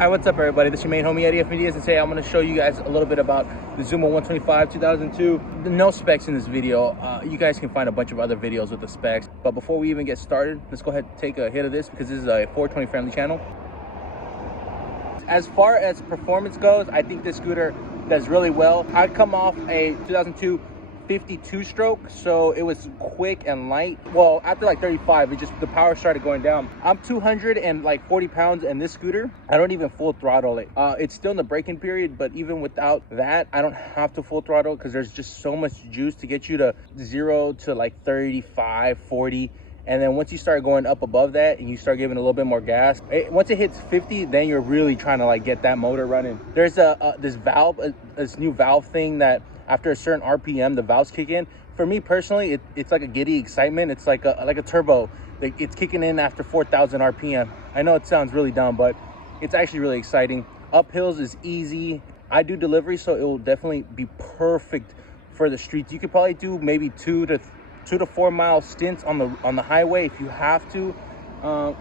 Hi, what's up everybody? This is your main homie Eddie F. and today I'm going to show you guys a little bit about the Zuma 125 2002. No specs in this video. You guys can find a bunch of other videos with the specs. But before we even get started, let's go ahead and take a hit of this because this is a 420 friendly channel. As far as performance goes, I think this scooter does really well. I come off a 2002 52 stroke, so it was quick and light. Well, after like 35, the power started going down. I'm 240 pounds, and this scooter, I don't even full throttle it. It's still in the braking period, but even without that, I don't have to full throttle because there's just so much juice to get you to 0 to like 35, 40. And then once you start going up above that and you start giving a little bit more gas, once it hits 50, then you're really trying to like get that motor running. There's this new valve thing that after a certain RPM, the valves kick in. For me personally, it's like a giddy excitement. It's like a turbo. It's kicking in after 4,000 RPM. I know it sounds really dumb, but it's actually really exciting. Uphills is easy. I do delivery, so it will definitely be perfect for the streets. You could probably do maybe 2 to 4 mile stints on the highway if you have to.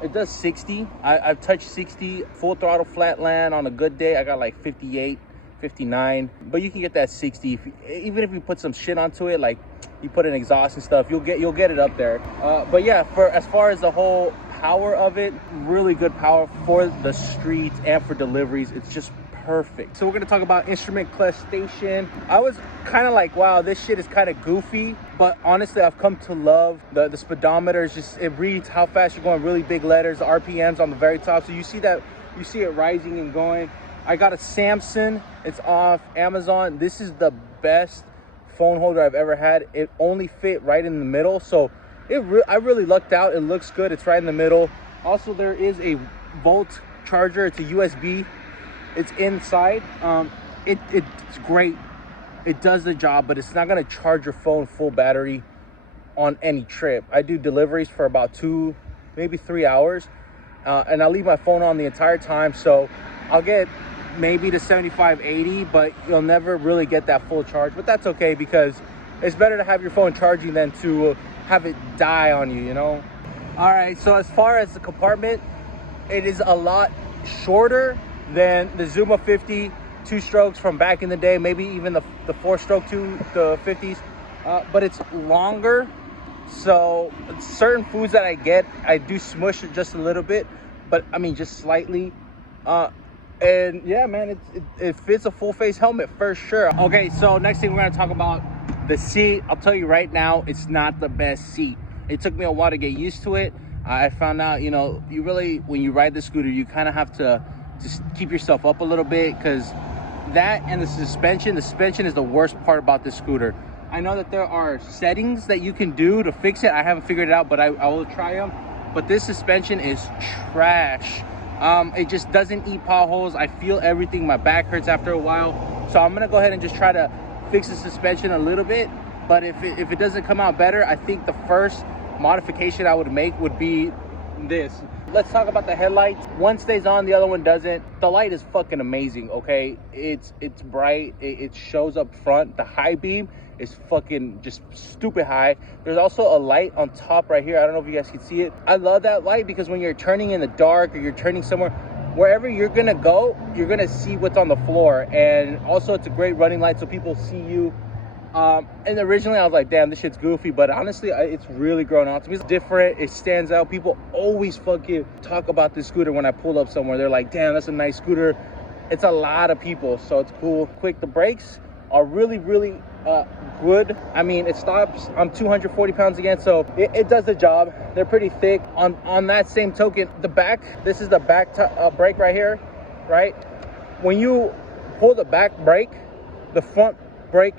It does 60. I've touched 60 full throttle flatland on a good day. I got like 58, 59, but you can get that 60 even if you put some shit onto it, like you put an exhaust and stuff, you'll get it up there. But yeah, as far as the whole power of it, really good power for the streets and for deliveries. It's just perfect. So we're going to talk about instrument clutch station. I was kind of like, wow, this shit is kind of goofy, but honestly I've come to love the speedometer. It reads how fast you're going, really big letters, the RPMs on the very top, so you see it rising and going. I got a Samsung. It's off Amazon. This is the best phone holder I've ever had. It only fit right in the middle, so I really lucked out. It looks good. It's right in the middle. Also, there is a Volt charger. It's a USB. It's inside. It's great. It does the job, but it's not going to charge your phone full battery on any trip. I do deliveries for about 2, maybe 3 hours, and I leave my phone on the entire time, so I'll get maybe to 75, 80, but you'll never really get that full charge. But that's okay, because it's better to have your phone charging than to have it die on you, you know? All right, so as far as the compartment, it is a lot shorter than the Zuma 50 2-strokes from back in the day, maybe even the 4-stroke the 50s, but it's longer. So certain foods that I get, I do smush it just a little bit, but I mean just slightly. And yeah, man, it fits a full face helmet for sure. Okay, so next thing we're gonna talk about the seat. I'll tell you right now, it's not the best seat. It took me a while to get used to it. I found out, you know, you really, when you ride the scooter, you kind of have to just keep yourself up a little bit, because that and the suspension is the worst part about this scooter. I know that there are settings that you can do to fix it. I haven't figured it out, but I will try them. But this suspension is trash. It just doesn't eat potholes. I feel everything. My back hurts after a while. So I'm gonna go ahead and just try to fix the suspension a little bit. But if it doesn't come out better, I think the first modification I would make would be this. Let's talk about the headlights. One stays on, the other one doesn't. The light is fucking amazing, okay? It's bright, it shows up front. The high beam is fucking just stupid high. There's also a light on top right here. I don't know if you guys can see it. I love that light because when you're turning in the dark or you're turning somewhere, wherever you're gonna go, you're gonna see what's on the floor. And also it's a great running light so people see you. And originally I was like, damn, this shit's goofy, but honestly it's really grown on to me. It's different, it stands out. People always fucking talk about this scooter when I pull up somewhere. They're like, damn, that's a nice scooter. It's a lot of people, so it's cool. Quick, the brakes are really good. I mean, it stops. I'm 240 pounds again, so it does the job. They're pretty thick. On that same token, the back, this is the back brake right here, right? When you pull the back brake, the front brake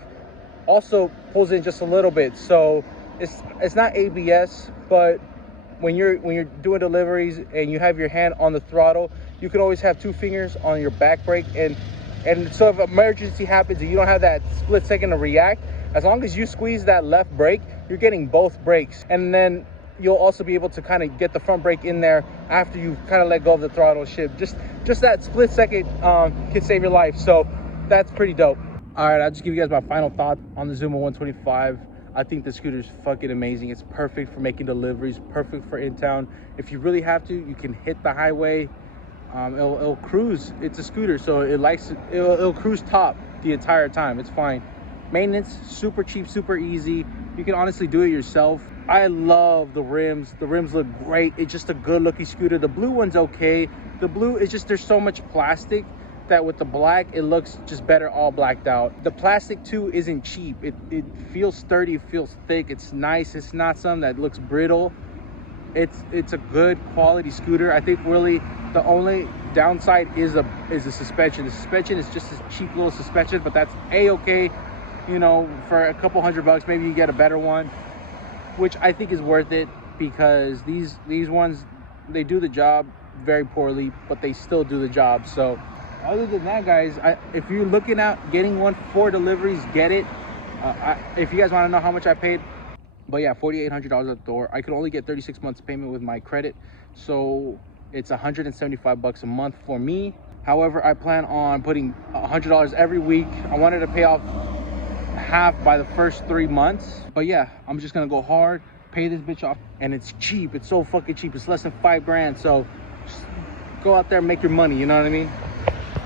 also pulls in just a little bit. So it's not ABS, but when you're doing deliveries and you have your hand on the throttle, you can always have 2 fingers on your back brake, and so if an emergency happens and you don't have that split second to react, as long as you squeeze that left brake, you're getting both brakes. And then you'll also be able to kind of get the front brake in there after you kind of let go of the throttle shift. Just that split second can save your life. So that's pretty dope. All right, I'll just give you guys my final thoughts on the Zuma 125. I think the scooter is fucking amazing. It's perfect for making deliveries, perfect for in town. If you really have to, you can hit the highway It'll cruise. It's a scooter, so it'll cruise top the entire time. It's fine. Maintenance, super cheap, super easy. You can honestly do it yourself. I love the rims. The rims look great. It's just a good looking scooter. The blue one's okay. The blue is just, there's so much plastic that with the black, it looks just better all blacked out. The plastic too isn't cheap. It feels sturdy, it feels thick. It's nice. It's not something that looks brittle. It's a good quality scooter. I think really the only downside is the suspension. The suspension is just a cheap little suspension, but that's a-okay. You know, for a couple $100, maybe you get a better one, which I think is worth it, because these ones, they do the job very poorly, but they still do the job. So other than that, guys, if you're looking at getting one for deliveries, get it. If you guys want to know how much I paid, but yeah, $4,800 at the door. I could only get 36 months payment with my credit, so it's $175 a month for me. However, I plan on putting $100 every week. I wanted to pay off half by the first 3 months, but yeah, I'm just gonna go hard, pay this bitch off, and it's cheap. It's so fucking cheap. It's less than $5 grand. So just go out there and make your money, you know what I mean?